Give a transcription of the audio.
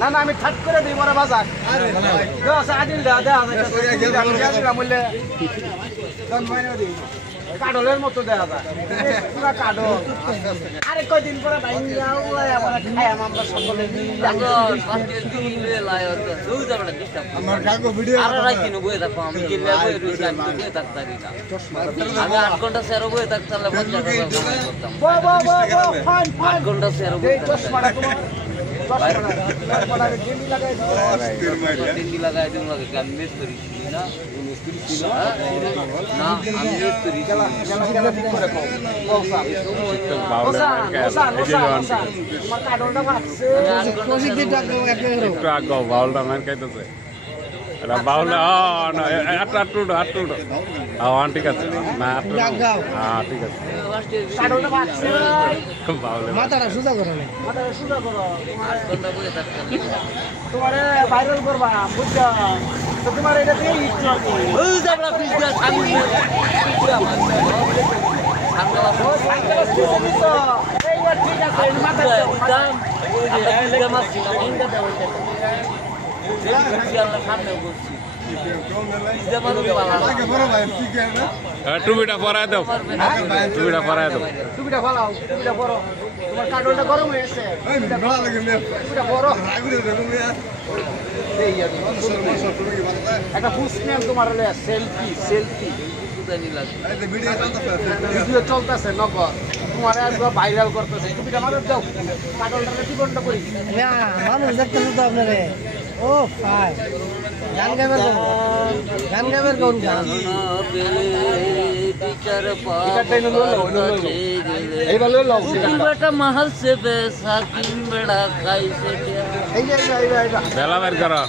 না না আমি ঠাট করে দিই মরে বাজার আদিল কাডলের মতো দেখা যায় পুরা কাডল আরে কয়দিন পরে আমরা সকলে আমি 8 ঘন্টা সেরো বয়ে থাকতাম 8 ঘন্টা সেরো লাগাই দিন আমি মিস করি না না আমি মিস করি বাউল ঠিক আছে না ঠিক আছে মাথাটা সোজা করো তোমার ভাইরাল করবা বুঝছো তো তোমার এটা দিয়ে টুপিটা পরায় দাও টুপিটা পরায় দাও টুপিটা ভালো টুপিটা বড় তোমার কাডলটা গরম হয়েছে টুপিটা বড় একটা বুঝলাম তোমার সেলফি সেলফি ভিডিও চলতেছে নগদ তোমার ভাইরাল করতেছে টুপিটা মাথার দাও কাডলটা জীবনটা করি মানুষ দেখতেছে তো আপনারে ও ভাই গান গাবের কোন গান बेटा महल से बेसाकिन बड़ा खाई से বেলা বের করো